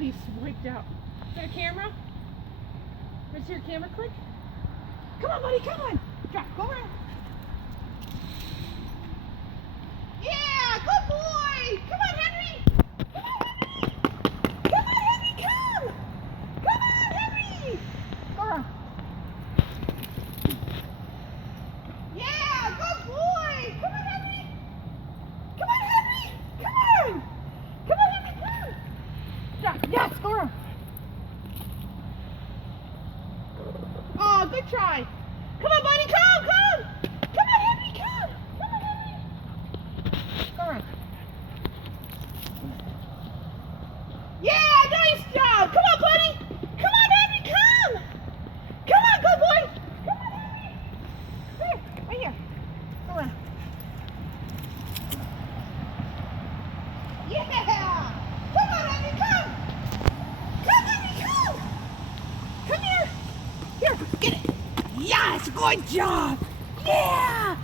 he's wiped out. Is that a camera? Let's see your camera click. Come on, buddy, come on. Drop, go around. Yeah, good boy. Come on, Henry. Come on, Henry. Come on, Henry, come. Come on, Henry. Go around. Yeah, good boy. Come on, Henry. Come on, Henry. Come on. Come on, Henry, come. Drop. Yes, go around. Oh, good try. Come on, buddy, come, come. Come on, Henry, come. Come on, Henry. Go around. Yeah, nice job. Come on, buddy. Come on, Henry, come. Come on, good boy. Come on, Henry. Here, right here. Go around. Yeah. Come on, Henry, come. Come, Henry, come. Come here. Here, get it. Yes, good job. Yeah.